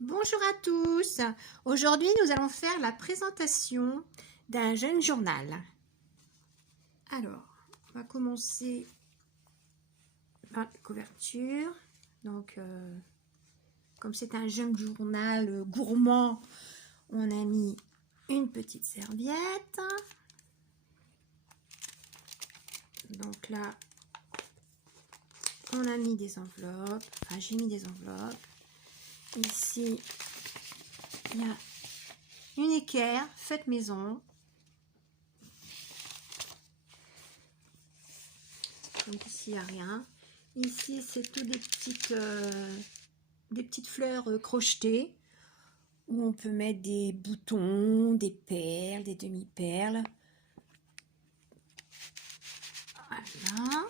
Bonjour à tous. Aujourd'hui, nous allons faire la présentation d'un jeune journal. Alors, on va commencer par la couverture. Donc, comme c'est un jeune journal gourmand, on a mis une petite serviette. Donc là, on a mis des enveloppes. Enfin, j'ai mis des enveloppes. Ici, il y a une équerre faite maison. Donc ici, il n'y a rien. Ici, c'est tout des petites fleurs crochetées où on peut mettre des boutons, des perles, des demi-perles. Voilà.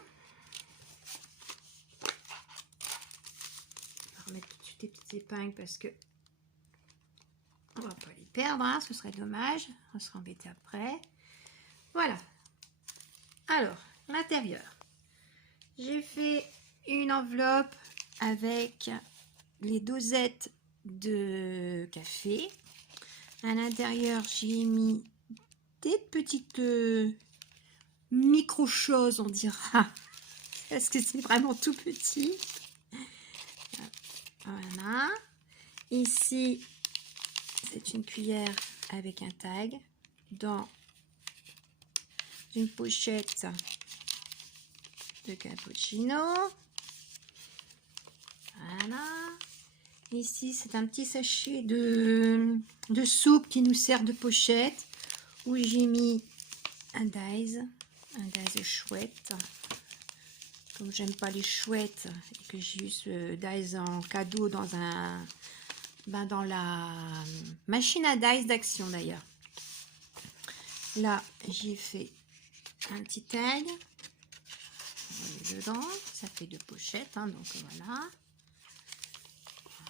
On va remettre tout de suite les petites épingles parce que on va pas les perdre, hein, ce serait dommage. On sera embêté après. Voilà. Alors, l'intérieur. J'ai fait une enveloppe avec les dosettes de café. À l'intérieur, j'ai mis des petites micro-choses, on dira, parce que c'est vraiment tout petit. Voilà. Ici, c'est une cuillère avec un tag dans une pochette de cappuccino. Voilà. Ici, c'est un petit sachet de soupe qui nous sert de pochette où j'ai mis un daïs chouette. Comme j'aime pas les chouettes et que j'ai eu ce daïs en cadeau dans dans la machine à daïs d'Action d'ailleurs. Là, j'ai fait un petit tag dedans, ça fait deux pochettes, hein, donc voilà.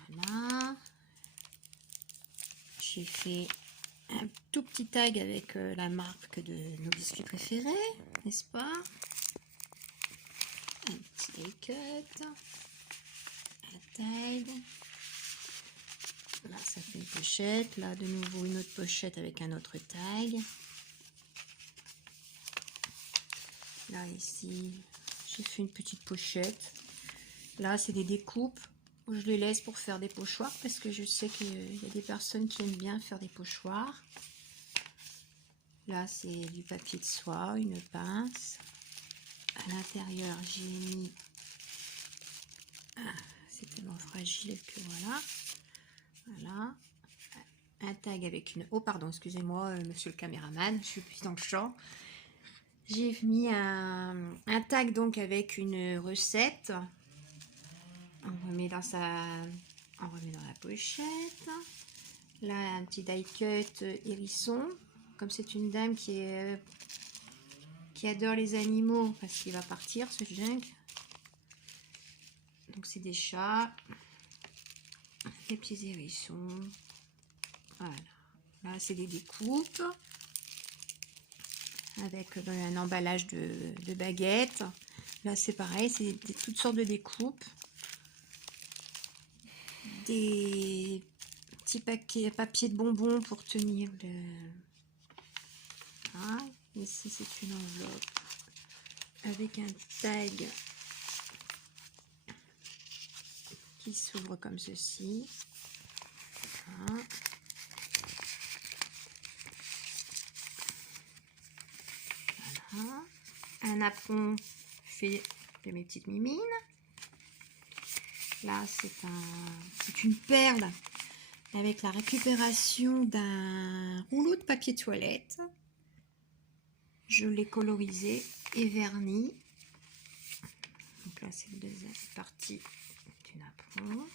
Voilà. J'ai fait un tout petit tag avec la marque de nos biscuits préférés, n'est-ce pas? Un petit die cut, un tag. Là, ça fait une pochette. Là, de nouveau, une autre pochette avec un autre tag. Là, ici, j'ai fait une petite pochette. Là, c'est des découpes où je les laisse pour faire des pochoirs parce que je sais qu'il y a des personnes qui aiment bien faire des pochoirs. Là, c'est du papier de soie, une pince. À l'intérieur, j'ai mis... c'est tellement fragile que voilà. Voilà. Un tag avec une... Oh, pardon, excusez-moi, monsieur le caméraman, je suis plus dans le champ. J'ai mis un tag donc avec une recette. On remet dans la pochette. Là, un petit die cut hérisson. Comme c'est une dame qui adore les animaux parce qu'il va partir ce junk. Donc c'est des chats, des petits hérissons. Voilà. Là, c'est des découpes avec un emballage de baguettes. Là, c'est pareil, c'est toutes sortes de découpes. Des petits papiers de bonbons pour tenir le... Ah, ici, c'est une enveloppe avec un tag qui s'ouvre comme ceci. Voilà. Voilà. Un apron fait de mes petites mimines. Là, c'est une perle avec la récupération d'un rouleau de papier toilette. Je l'ai colorisé et verni. Donc là, c'est la deuxième partie du apron.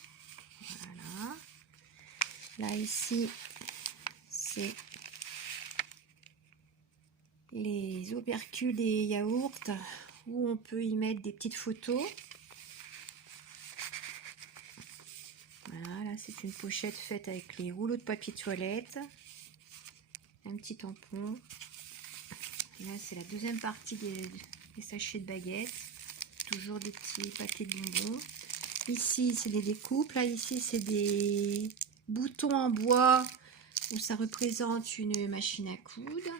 Voilà. Là, ici, c'est les opercules des yaourts où on peut y mettre des petites photos. Voilà, là, c'est une pochette faite avec les rouleaux de papier toilette. Un petit tampon. Et là, c'est la deuxième partie des sachets de baguettes. Toujours des petits paquets de bonbons. Ici, c'est des découpes. Là, ici, c'est des boutons en bois où ça représente une machine à coudre.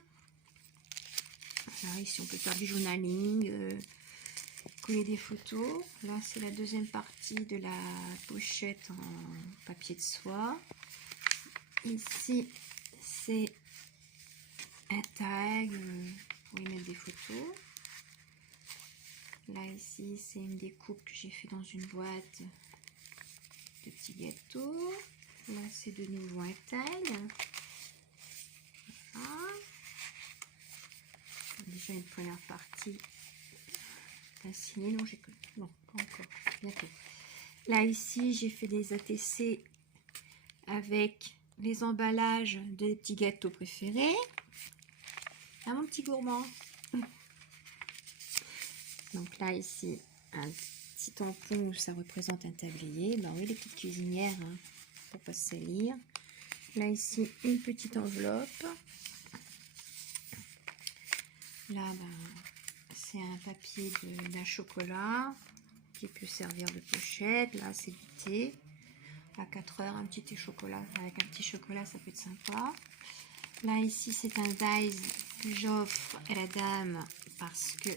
Là, ici, on peut faire du journaling, coller des photos. Là, c'est la deuxième partie de la pochette en papier de soie. Ici, c'est un tag pour y mettre des photos. Là, ici, c'est une découpe que j'ai fait dans une boîte de petits gâteaux. Là, c'est de nouveau un tag. Voilà. Déjà une première partie signée. Non, non, pas encore. Bientôt. Là, ici, j'ai fait des ATC avec les emballages des petits gâteaux préférés. Ah, mon petit gourmand. Donc là, ici, un petit tampon où ça représente un tablier. Ben oui, les petites cuisinières, hein, pour pas se salir. Là, ici, une petite enveloppe. Là, ben, c'est un papier d'un chocolat qui peut servir de pochette. Là, c'est du thé. À 4 heures, un petit thé chocolat. Avec un petit chocolat, ça peut être sympa. Là, ici, c'est un dies que j'offre à la dame parce que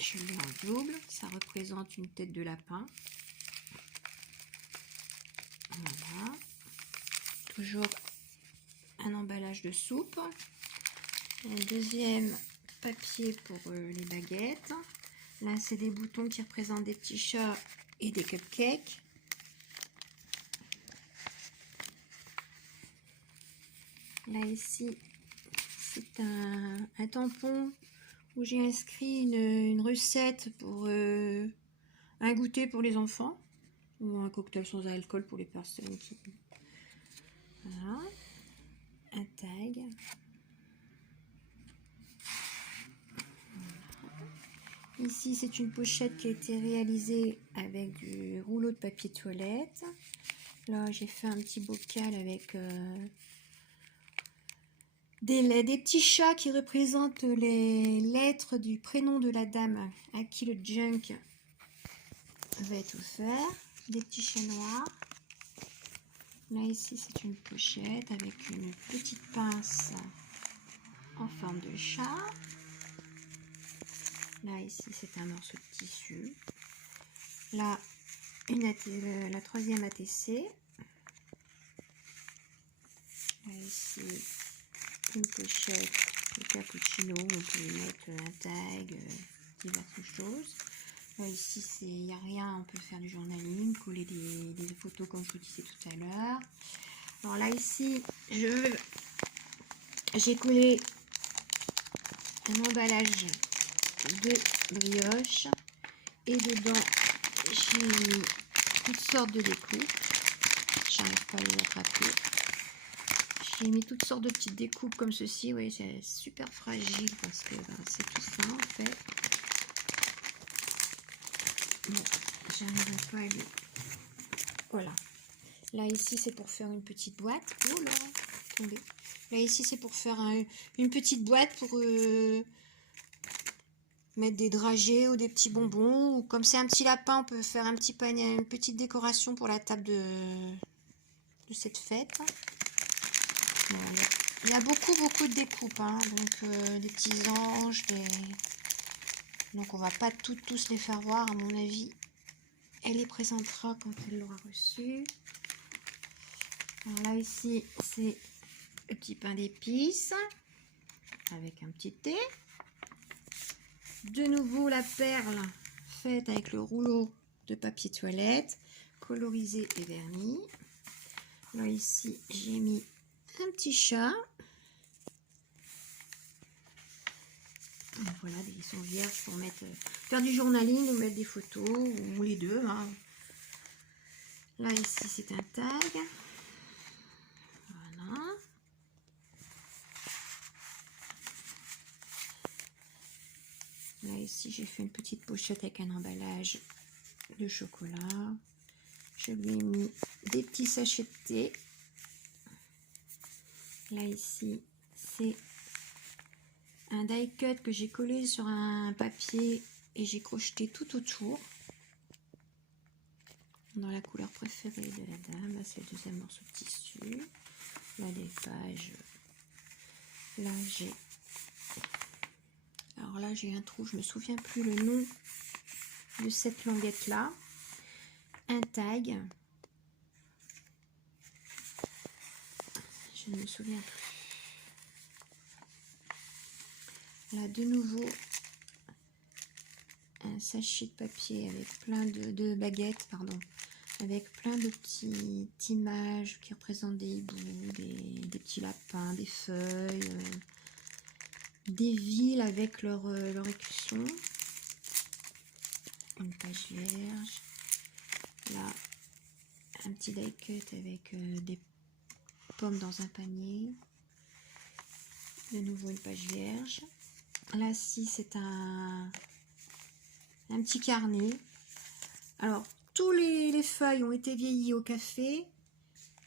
je l'ai en double. Ça représente une tête de lapin. Voilà. Toujours un emballage de soupe. Un deuxième papier pour les baguettes. Là, c'est des boutons qui représentent des petits chats et des cupcakes. Là, ici, c'est un tampon où j'ai inscrit une recette pour un goûter pour les enfants ou un cocktail sans alcool pour les personnes qui... Voilà. Un tag. Ici, c'est une pochette qui a été réalisée avec du rouleau de papier toilette. Là, j'ai fait un petit bocal avec des petits chats qui représentent les lettres du prénom de la dame à qui le junk va être offert. Des petits chats noirs. Là, ici, c'est une pochette avec une petite pince en forme de chat. Là, ici, c'est un morceau de tissu. Là, la troisième ATC. Là, ici, une pochette de cappuccino. On peut mettre un tag, diverses choses. Là, ici, il n'y a rien. On peut faire du journaling, coller des photos comme je vous disais tout à l'heure. Alors là, ici, j'ai collé un emballage de brioche et dedans j'ai mis toutes sortes de découpes. J'arrive pas à les attraper. J'ai mis toutes sortes de petites découpes comme ceci. Oui, c'est super fragile parce que ben, c'est tout ça en fait. Bon, j'arriverai pas à les... Voilà. Là ici c'est pour faire une petite boîte. Oh là, tombé. Là ici c'est pour faire une petite boîte pour mettre des dragées ou des petits bonbons, ou comme c'est un petit lapin, on peut faire un petit panier, une petite décoration pour la table de cette fête. Bon, il y a beaucoup de découpes, hein, donc des petits anges, donc on va pas tous les faire voir, à mon avis. Elle les présentera quand elle l'aura reçu. Alors là ici c'est le petit pain d'épices avec un petit thé. De nouveau la perle faite avec le rouleau de papier toilette, colorisé et verni. Là ici j'ai mis un petit chat. Voilà, ils sont vierges pour faire du journaling ou mettre des photos ou les deux. Hein. Là ici c'est un tag. Voilà. Là ici j'ai fait une petite pochette avec un emballage de chocolat. Je lui ai mis des petits sachets de thé. Là ici c'est un die cut que j'ai collé sur un papier et j'ai crocheté tout autour. dans la couleur préférée de la dame. Là, c'est le deuxième morceau de tissu. Là, les pages. Là, j'ai... Alors là, j'ai un trou. Je me souviens plus le nom de cette languette-là. Un tag. Je ne me souviens plus. Là, de nouveau, un sachet de papier avec plein de baguettes, pardon, avec plein de petites images qui représentent des hiboux, des petits lapins, des feuilles, des villes avec leur écusson. Une page vierge. Là, un petit die cut avec des pommes dans un panier. De nouveau une page vierge. Là, ci, c'est un petit carnet. Alors, tous les feuilles ont été vieillies au café,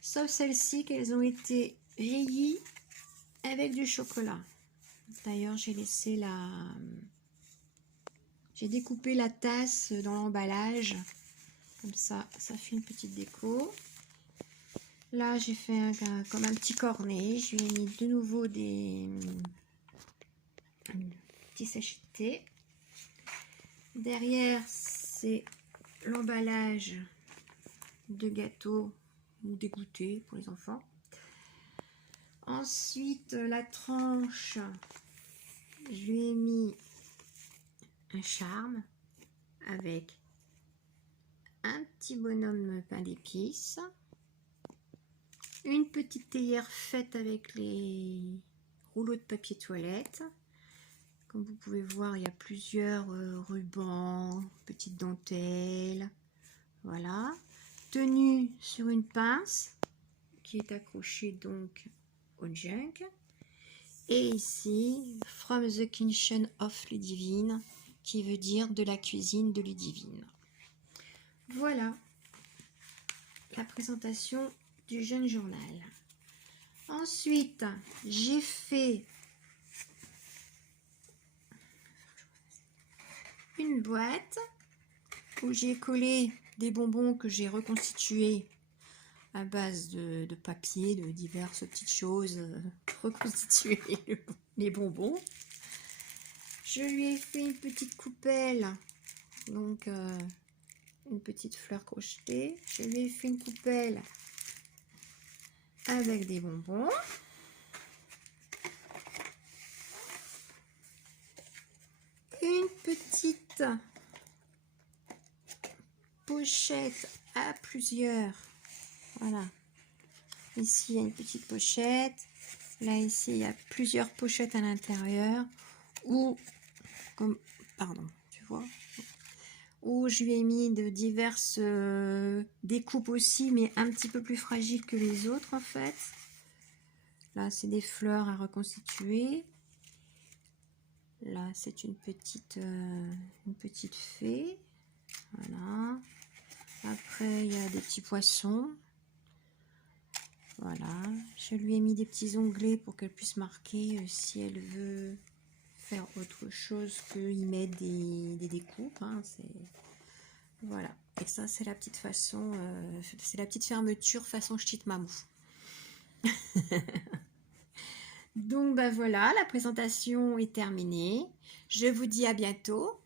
sauf celles-ci qu'elles ont été vieillies avec du chocolat. D'ailleurs, j'ai laissé j'ai découpé la tasse dans l'emballage. Comme ça, ça fait une petite déco. Là, j'ai fait comme un petit cornet. Je lui ai mis de nouveau des petits sachets de thé. Derrière, c'est l'emballage de gâteaux ou des goûters pour les enfants. Ensuite, la tranche, je lui ai mis un charme avec un petit bonhomme pain d'épices, une petite théière faite avec les rouleaux de papier toilette. Comme vous pouvez voir, il y a plusieurs rubans, petites dentelles. Voilà. Tenue sur une pince qui est accrochée donc au junk. Et ici, From the Kitchen of Ludivine, qui veut dire de la cuisine de Ludivine. Voilà la présentation du jeune journal. Ensuite, j'ai fait une boîte où j'ai collé des bonbons que j'ai reconstitués à base de papier, de diverses petites choses, reconstituer les bonbons. Je lui ai fait une petite coupelle, donc une petite fleur crochetée. Je lui ai fait une coupelle avec des bonbons. Une petite pochette à plusieurs. Voilà. Ici, il y a une petite pochette. Là, ici, il y a plusieurs pochettes à l'intérieur. Ou, comme, pardon, tu vois, où je lui ai mis de diverses découpes aussi, mais un petit peu plus fragiles que les autres, en fait. Là, c'est des fleurs à reconstituer. Là, c'est une petite fée. Voilà. Après, il y a des petits poissons. Voilà. Je lui ai mis des petits onglets pour qu'elle puisse marquer si elle veut faire autre chose que y mettre des découpes. Hein. Voilà. Et ça, c'est la petite façon, c'est la petite fermeture façon ch'tit mamou. Donc, bah voilà, la présentation est terminée. Je vous dis à bientôt.